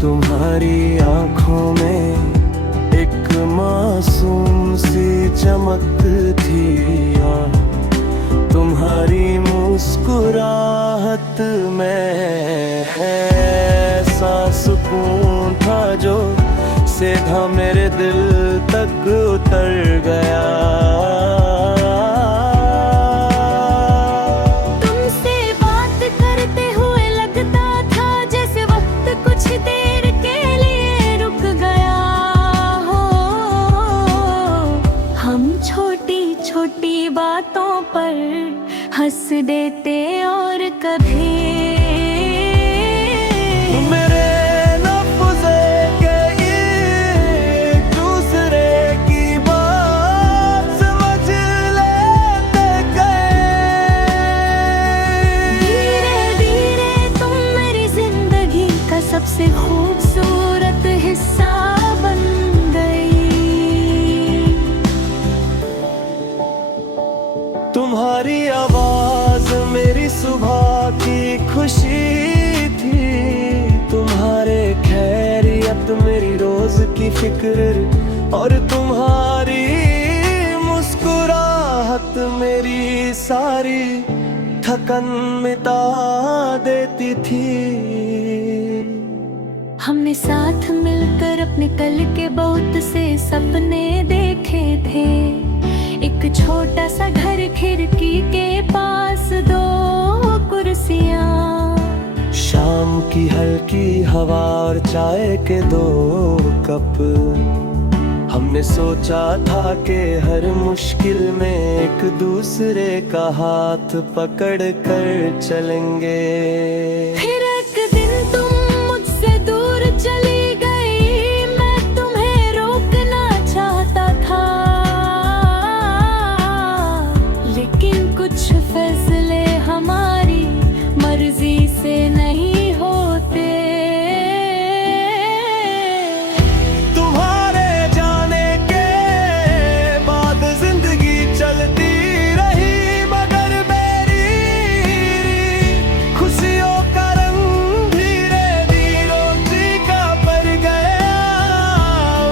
तुम्हारी आंखों में एक मासूम सी चमक थी, तुम्हारी मुस्कुराहट में ऐसा सुकून था जो सीधा मेरे दिल तक उतर गया। छोटी बातों पर हंस देते और कभी मेरे लफ्ज़े के एक दूसरे की बात समझ लेते गए। धीरे धीरे तुम मेरी जिंदगी का सबसे खूबसूरत हिस्सा बन गई। तुम्हारी आवाज मेरी सुबह की खुशी थी, तुम्हारे खैरियत मेरी रोज की फिक्र, और तुम्हारी मुस्कुराहट मेरी सारी थकन मिटा देती थी। हमने साथ मिलकर अपने कल के बहुत से सपने देखे थे। एक छोटा सा घर, खिड़की के पास दो कुर्सियाँ, शाम की हल्की हवा और चाय के दो कप। हमने सोचा था कि हर मुश्किल में एक दूसरे का हाथ पकड़ कर चलेंगे। फिर एक दिन तुम मुझसे दूर चली गई, मैं तुम्हें रोकना चाहता था, लेकिन कुछ फैसले हमारी मर्जी से नहीं होते। तुम्हारे जाने के बाद जिंदगी चलती रही, मगर मेरी खुशियों का रंग धीरे धीरे फीका पड़ गया।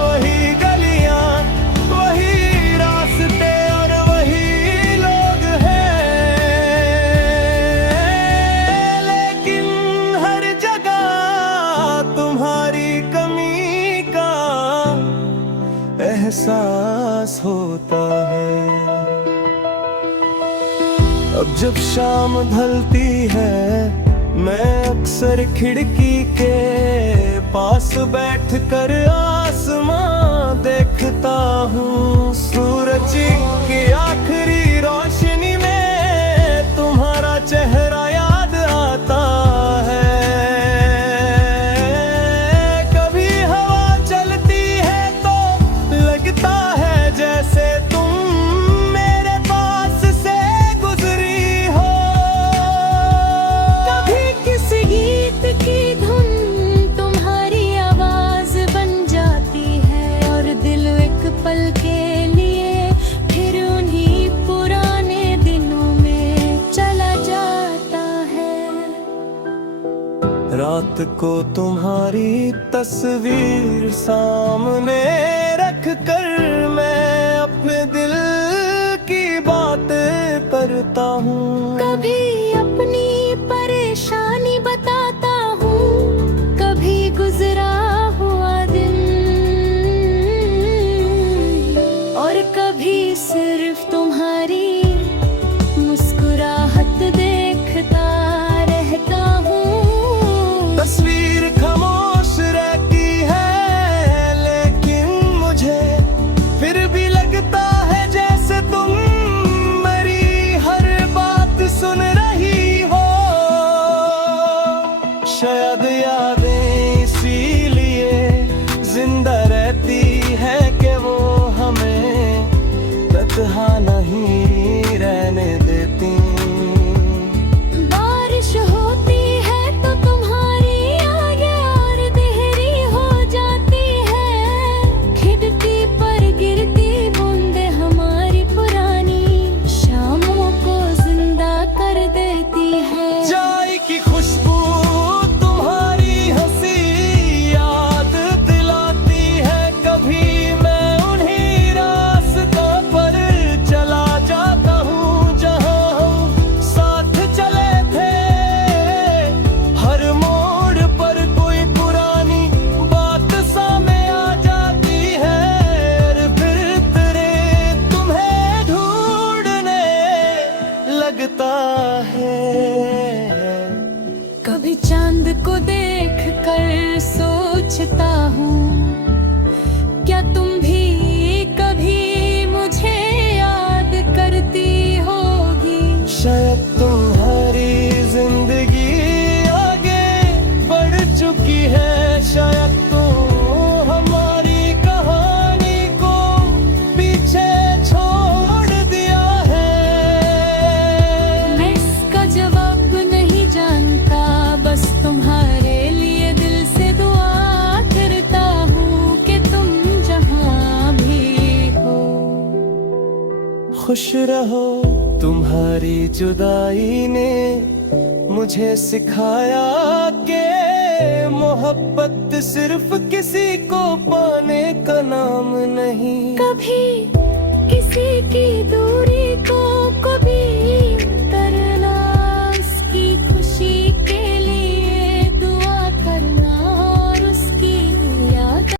वही गलियां, वही रास्ते और वही लोग हैं, लेकिन हर जगह तुम्हारी कमी का एहसास होता है। अब जब शाम ढलती है, मैं अक्सर खिड़की के पास बैठकर आसमां देखता हूँ। सूरज की आखिरी रोशनी में तुम्हारा चेहरा याद आता है। कभी हवा चलती है तो लगता है जैसे तुम मेरे पास से गुजरी हो। कभी किसी गीत की धुन तुम्हारी आवाज बन जाती है, और दिल एक पल के लिए फिर उन्हीं पुराने दिनों में चला जाता है। रात को तुम्हारी तस्वीर सामने रख कर मैं अपने दिल की बातें करता हूँ। कभी अपनी परेशानी बताता हूँ, कभी गुजरा हुआ दिन, और कभी सिर्फ तुम्हारी मुस्कुराहट देखता रहता हूँ। तस्वीर खामोश रहती है, लेकिन मुझे फिर भी लगता है जैसे तुम मेरी हर बात सुन रही हो। शायद यादें इसीलिए जिंदा रहती है कि वो हमें तन्हा नहीं रहने देती। बारिश होती है तो तुम्हारी आगे और देहरी हो जाती है, खिड़की पर गिरती बूंदें हमारी पुरानी शामों को जिंदा कर देती है। चाय की खुशबू, तुम्हारी हंसी चांद को देख कर सोचता हूँ, क्या तुम भी कभी मुझे याद करती होगी। शायद तुम्हारी जिंदगी आगे बढ़ चुकी है, शायद तुम हमारी कहानी को पीछे छोड़ दिया है। मैं इसका जवाब नहीं जानता, बस तुम्हारे लिए दिल से दुआ करता हूँ कि तुम जहाँ भी हो खुश रहो। तुम्हारी जुदाई ने मुझे सिखाया कि मोहब्बत सिर्फ किसी को पाने का नाम नहीं। कभी किसी की दूरी को